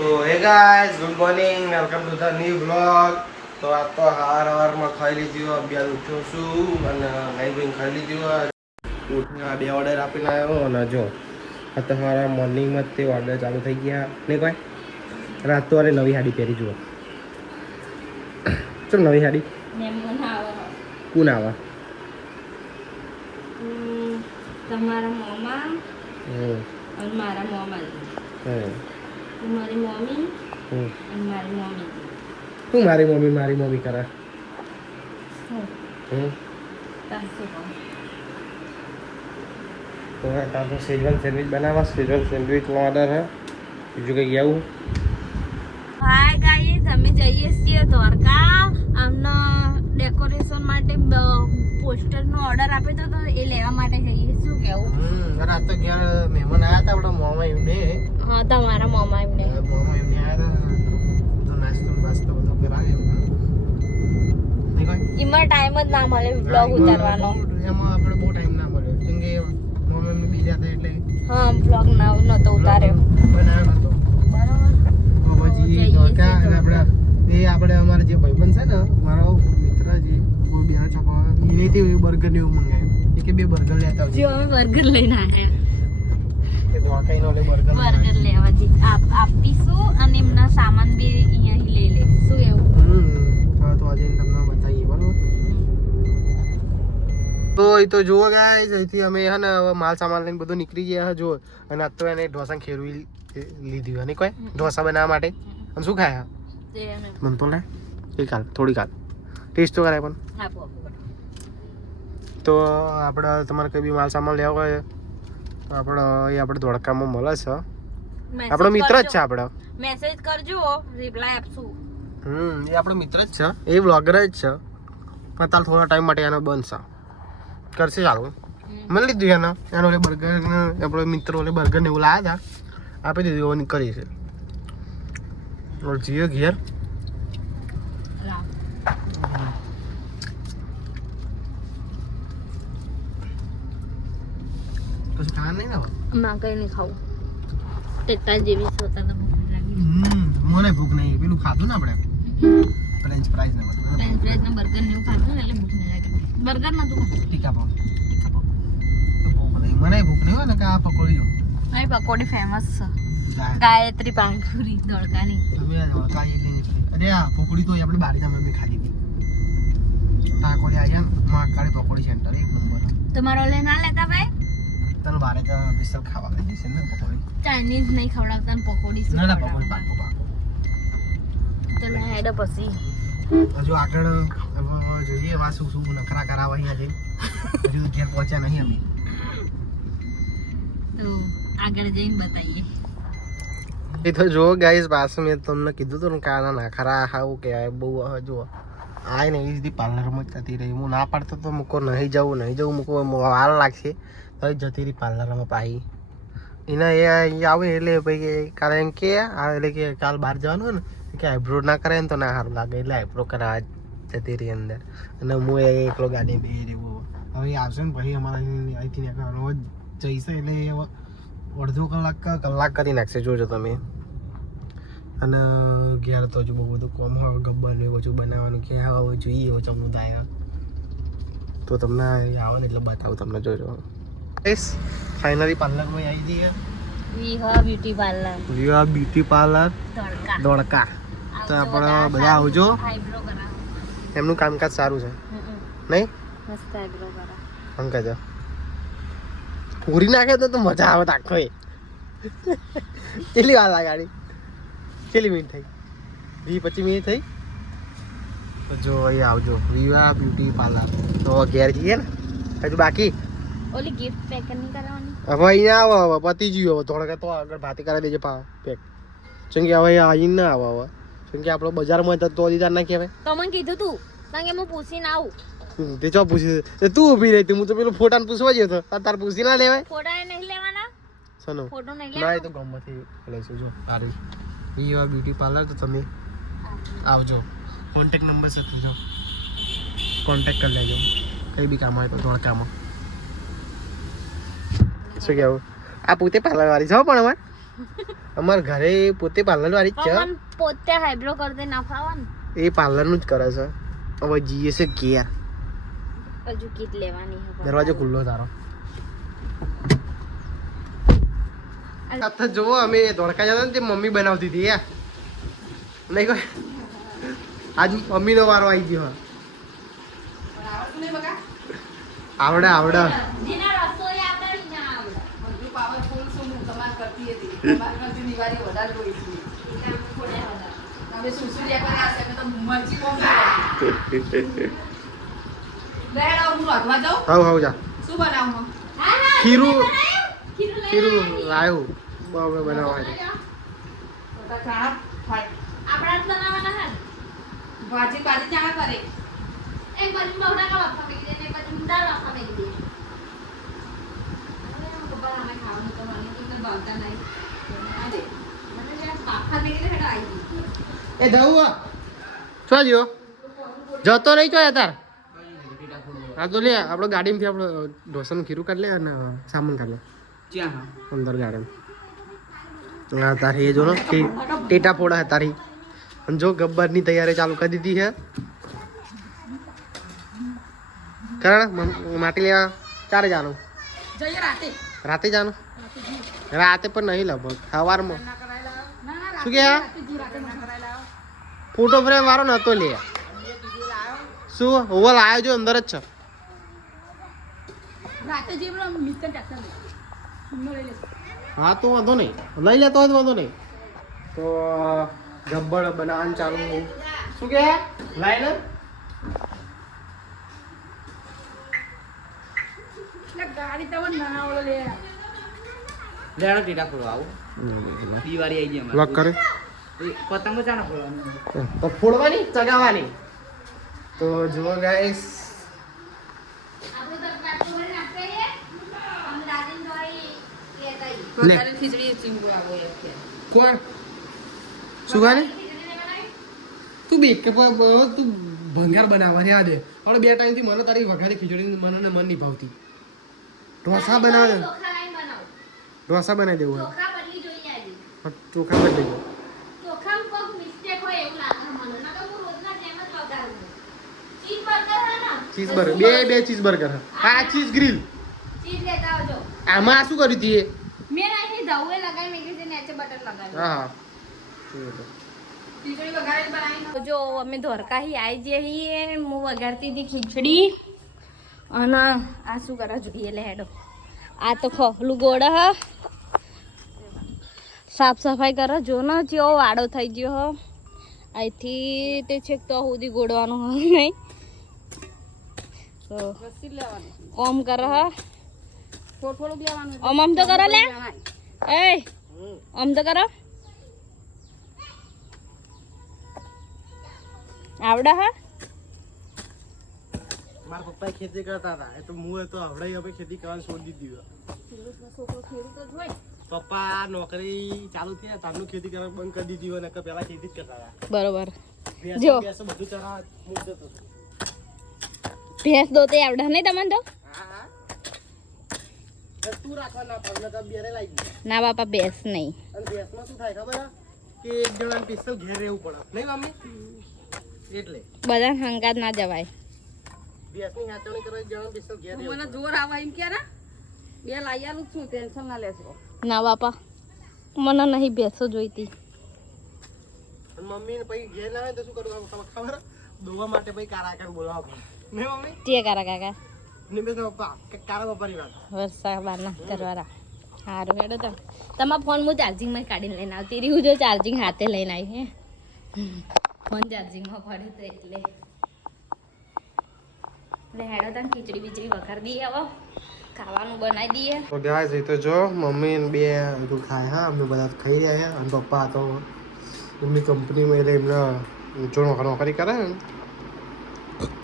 તો હે guys good morning welcome to the new blog. તો આ તો હવારમાં ખાઈ લીધું, અભ્યાસ ઉઠ્યો છું અને નહીં બી ખાઈ લીધું. ઉઠીને 2 ઓર્ડર આપીને આવ્યો અને જો આ તો મારા મોર્નિંગમાં જ તે ઓર્ડર ચાલુ થઈ ગયા નહીં કોઈ. રાત તો અરે નવી સાડી પહેરી જુઓ. શું નવી સાડી? કોણ આવે? તમારા મોમા અને મારા મોમા. મારી મમ્મી અને મારી મમ્મી. શું મારી મમ્મી કરે? તો તારો સેજવાન સેન્ડવિચ બનાવવા. સેજવાન સેન્ડવિચનો ઓર્ડર હે. બીજું કંઈ આવું? હાય ગાઈસ, અમે જઈએ છીએ દ્વારકા. આમનો ડેકોરેશન માટે પોસ્ટરનો ઓર્ડર આપ્યો તો એ લેવા માટે જઈએ. શું કેવું? અને આ તો ઘેર મહેમાન આવ્યા હતા આપણા મોમા એમને. હા, તમારા મોમા એમને આવ્યા હતા. બધો નાસ્તો બાસ્તો બધો કરાવે એમાં ટાઈમ જ ના મળે બ્લોગ ઉતારવાનો. એમાં આપણે બહુ ટાઈમ ના મળે કેમ કે મોમા એમને બીજા હતા એટલે હા, બ્લોગ નતો ઉતાર્યો. બનાવ્યો નતો બરોબર. પછી દ્વારકા અને આપણે અમારા જે ભાઈબંધ છે ને, મારો મિત્ર જે બહુ બેના છોકરા એનેથી બર્ગર ને એવું મંગાવ્યું. એ કે 2 બર્ગર લેતા આવજો. અમે બર્ગર લઈને આવ્યા. એ દ્વારકાઈનો લે બર્ગર લેવા જઈ આપીશું અને એમના સામાન બી અહીંયાથી લઈ લે. શું એવું? તો આજે તમને બતાવીએ બરોબર. તો એ તો જુઓ ગાઈસ, અહીંથી અમે હે ને હવે માલ સામાન લઈને બધું નીકળી ગયા જુઓ. અને આજ તો એને ઢોસા ખેરવી લીધી અને કોઈ ઢોસા બનાવવા માટે. અને શું ખાયા? મન તો લે થોડી કાલ ટેસ્ટ તો કરાય પણ. તો આપણે તમારે કઈ બી માલ સામાન લેવો હોય તો આપણે ધોળકામાં મળે છે. આપણો મિત્ર જ છે. આપણે મેસેજ કરજો, રિપ્લાય આપશું. એ આપણો મિત્ર જ છે, એ વ્લોગર જ છે. અત્યારે થોડા ટાઈમ માટે એનો બનશે કરશે ચાલુ. મને લીધું એનો બર્ગર આપણો મિત્રો બર્ગર ને એવું લાવ્યા હતા, આપી દીધું એની કરી છે. જીઓ ઘેર કશું ખાવાનું નહીં ને હવે? માં કઈ નહીં ખાવું. ટેટા જેવી સોતા તો મને ભૂખ નહીં. પેલું ખાધું ને આપણે ફ્રેન્ચ ફ્રાઈઝ ને બધું. ફ્રેન્ચ ફ્રાઈઝ ને બર્ગર ને એવું ખાધું ને એટલે ભૂખ નહીં લાગી. બર્ગર નતું ખાધું. ટીકા પાવ મને ભૂખ નહીં હોય ને કે આ પકોડી જો. અહીં પકોડી ફેમસ છે. ગાયત્રી પાણીપુરી ધોળકાની. અરે આ પકોડી તો આપણે બારી સામે બી ખાધી હતી. ટાકોરી આવ્યા ને મહાકાળી પકોડી સેન્ટર 1 નંબર. તમારો લે ના લેતા ભાઈ? તને બારે તો સ્પેશિયલ ખાવા લઈ જશે ને પકોડી. ચાઇનીઝ નહીં ખવડાવતા ને પકોડી શું ના ખવડાવતા? પકોડી પાકો તો લે હેડો પછી હજુ આગળ જોઈએ વા શું નખરા કરાવવા અહીંયા જઈને. હજુ ઘેર પહોંચ્યા નહીં અમે. તો આગળ જઈને બતાવીએ. એ તો જો ગાઈસ, પાછું મેં તમને કીધું હતું ને કાના નાખરા આવું કહેવાય બહુ. જુઓ આય ને એ જ પાર્લરમાં જ જતી રહી. હું ના પાડતો તો મૂકો નહીં જવું મૂકો વાર લાગશે તો જતી રહી પાર્લરમાં. પાઈ એના એ આવે એટલે ભાઈ કારણ કે એટલે કે કાલ બહાર જવાનું ને કે આઈબ્રો ના કરે ને તો ના સારું લાગે એટલે આઈબ્રો કરાવવા જતી રહી અંદર. અને હું એકલો ગાડી બેસી રહ્યો. હવે આવશે ને પછી અમારા અહીંથી રોજ જઈશે એટલે અડધો કલાક કરી નાખશે જોજો તમે. અને ઘેર તો હજુ બહુ બધું કોમ હોય, ગબ્બર ને બધું બનાવવાનું કે હવે જોઈએ એવો ચમનું થાય. તો તમને આવે ને એટલે બતાવું તમને, જોજો. ફાઇનલી પાર્લરમાં આવી જઈએ. Vihar beauty parlour Dholka. તો આપણે બધા આવજો. એમનું કામકાજ સારું છે નહીં? મસ્ત આઈબ્રો કરા. અંકજ પૂરી નાખે તો મજા આવે. આખો કેટલી વાર લાગાડી? કેટલી મિનિટ થઈ? 20-25 મિનિટ થઈ. તો જો અહીં આવજો વિવા બ્યુટી પાર્લર. તો ઘેર જઈએ ને હજુ બાકી. ઓલી ગિફ્ટ પેક નહીં કરવાની? હવે અહીંયા આવો, હવે પતી ગયું. હવે થોડાક તો આગળ ભાતી કરાવી દેજે પેક. કેમ કે હવે અહીં ના આવે. હવે કેમ કે આપણો બજારમાં તો દીદાર ના કહેવાય. તો મને કીધું તું કારણ કે હું પૂછીને આવું. તે ચો પૂછી તું ઊભી રહી હતી. હું તો પેલું ફોટાને પૂછવા ગયો હતો. તાર પૂછી ના લેવાય. ફોટા નહીં લેવાના? સનો ફોટો નહીં ના, એ લેવાનો? તો ગમમાંથી લઈશું. જો સારી વિવા બ્યુટી પાર્લર. તો તમે આવજો. કોન્ટેક્ટ નંબર છે જો, કોન્ટેક્ટ કરી લેજો કંઈ બી કામ હોય તો ધોળકામાં. શું કહેવું? આ પોતે પાર્લર વાળી છો પણ અમારે અમારા ઘરે પોતે પાર્લર વાળી જ છે પણ પોતે હાઈબ્રો કરતે ના ફાવે ને એ પાર્લરનું જ કરે છે હવે જઈએ છે ઘેર હજુ કીટ લેવાની છે દરવાજો ખુલ્લો તારો આ જુઓ અમે ધોળકા જતા ને તે મમ્મી બનાવતી હતી યાર નહીં કોઈ આજ મમ્મીનો વારો આવી ગયો આવડે આવડે જેના રસોઈ આપણે ના આવડે બધું પાવરફુલ શું હું તમાર કરતી હતી તમાર કરતી દિવાળી વધારે જોઈ હતી તમે સુસુરિયા પર આશે કે તો મરજી કોમ લેડો હું વાગવા જાઉં હાવ હાવ જા શું બનાવું હા હા ખીરું ખીરું લાવ્યું બહુ બનાવવા તો ખાણા ફાટ આપણા જ બનાવવાના હે ભાજી પાજી ચાણા કરે એક બાજુ બહુડા કા બાપા મેકી દે ને બાજુ દાળ બાપા મેકી દે અરે બપા અમે ખાવાનું તો મને તો ભાવતા નહીં આદે મને જે બાપા મેકી દે હેડ આવી એ દઉં શું જ્યો જતો રહી છો તાર હા તો લે આપણે ગાડીમાંથી આપણે ઢોસાનું ખીરું કાઢ લે અને સામાન કાઢ લે ક્યાં અંદર ગાડીમાં હા તારી એ જો ને ટેટા ફોડા તારી અને જો ગબ્બરની તૈયારી ચાલુ કરી દીધી છે કારણ માટી લેવા ચારે જાનું જઈએ રાતે રાતે જાનું રાતે પણ નહીં લગભગ સવારમાં ના કરાયેલા ના શું કે રાતે ના કરાયેલા ફોટો ફ્રેમ વાળો નતો લે શું ઓવલ આવ્યો જો અંદર જ છે રાતે જે પેલો મિસ્ટર ટ્રેક્ટર લઈ લે હા તો વાંધો નહીં લઈ લેતો હોય તો વાંધો નહીં તો ગબ્બર બનાવવાનું ચાલુ શું કે લાઈને ગાડી તો ના ઓલો લે લેડો ટીટા ફોડવા આવું દિવાળી આવી ગઈ લોક કરે પતંગો ચાના ફોડવાનું તો ફોડવાની ચગાવવાની તો જુઓ ગાઈસ આપણે તો પાટો ભરી નાખે છે અમે દાદીને દોરી લેતા આવીએ વધારે ખીચડી ચીંગો આવો એ કે કોણ શું ગાને તું બે કે તું ભંગાર બનાવવાની યાદ હવે બે ટાઈમથી મને તારી વઘારી ખીચડી મને ને મન નહીં ભાવતી ઢોસા બનાવે ચોખા લાઈન બનાવો ઢોસા બનાવી દેવું ચોખા બદલી જોઈએ આજે ચોખા બદલી દો ચોખામાં કોઈક મિસ્ટેક હોય એવું લાગે મને ના તો હું રોજના જેમ જ વઘારું ચીઝ બર્ગર હે ને ચીઝ બર્ગર બે ચીઝ બર્ગર હા ચીઝ ગ્રીલ ચીઝ લેતા આવજો આમાં શું કર્યું તી એ મેં અહીં ધવે લગાવી મેં કીધું નીચે બટર લગાવી હા હા ખીચડી વઘારેલી બનાવીને તો જો અમે દ્વારકાથી આવી જઈએ હું વઘારતી હતી ખીચડી અને આ શું કરવા જોઈએ લે હેડો આ તો ખોખલું ગોળ હ સાફ સફાઈ કરો જો ને જેવો વાડો થઈ ગયો હ અહીંથી તે છેક તો સુધી ગોળવાનું હોય નહીં તો રસી લેવાની ઓમ કરો હ થોડું થોડું લેવાનું ઓમ તો કરો લે એ ઓમ તો કરો આવડે હા મારા પપ્પા ખેતી કરતા હતા એ તો હું તો આવડે હવે ખેતી કરવાનું છોડી દીધી છોકરો ખેડૂત જ હોય પપ્પા નોકરી ચાલુ થઈ તારનું ખેતી કરવાનું બંધ કરી દીધી હોય નકર પહેલા ખેતી જ કરતા હતા બરોબર ભેંસો જો. બેસો બધું ચરાવવા હું જતો હતો. ભેંસ દોતે આવડે નહીં તમને તો હા હા તો તું રાખવા ના પડે નકર બેરે લાગી ગઈ. ના બાપા ભેંસ નહીં અને ભેંસમાં શું થાય ખબર હે? કે એક જણાને પિસ્તલ ઘેર રહેવું પડે નહીં મમ્મી એટલે બધા હંગાત ના જવાય ભેંસની હાચવણી કરવા એક જણાને પિસ્તલ ઘેર રહેવું મને પડે. જોર આવે એમ કે ને બે લાયાનું શું ટેન્શન ના લેશો ના બાપા મને નહીં ભેંસો જોઈતી અને મમ્મીને પછી ઘેર ના હોય તો શું કરવું ખબર હે? દોવા માટે પછી કારાકર બોલાવવા પડે નહીં મમ્મી તે કરા કાકા નિમેશ પપ્પા કારા પપ્પાની વાત વરસા બારના કરવાના સારું હેડો તો તમારા ફોન હું ચાર્જિંગમાં કાઢીને લઈને આવતી રહ્યું જો ચાર્જિંગ હાથે લઈને આવી હે ફોન ચાર્જિંગમાં પડે તો એટલે હેડો તને ખીચડી બીચડી વઘાર દઈએ હવે ખાવાનું બનાવી દઈએ તો ગાઈસ એ તો જો મમ્મી ને બે બધું ખાય હા અમે બધા ખાઈ રહ્યા છે અને પપ્પા તો એમની કંપનીમાં એટલે એમના જો નોકરી કરે ને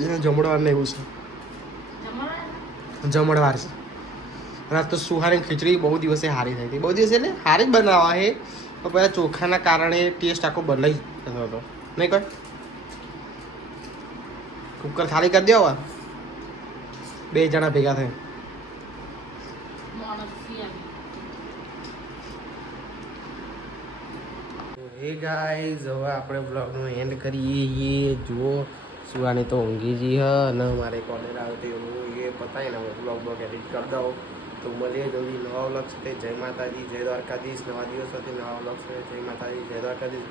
એને જમણવાર ને એવું છે જમણવાર છે અને આ તો સુહારી ખીચડી બહુ દિવસે હારી થઈ હતી બહુ દિવસે એટલે હારી જ બનાવવા છે તો બધા ચોખાના કારણે ટેસ્ટ આખો બદલાઈ જતો હતો નહીં કોઈ કુકર ખાલી કરી દો હવે બે જણા ભેગા થાય એ ગાઈઝ હવે આપણે બ્લોગનું એન્ડ કરીએ. જુઓ સુવાની તો ઊંઘી જઈ હ અને મારે કોલેજ આવ્યો તો હું એ પતાવીને હું બ્લોગ એડિટ કરી દઉં. તો મળીએ જલ્દી નવા વ્લોગ સાથે. જય માતાજી, જય દ્વારકાધીશ. નવા દિવસ સાથે નવા વ્લોગ સાથે. જય માતાજી, જય દ્વારકાધીશ.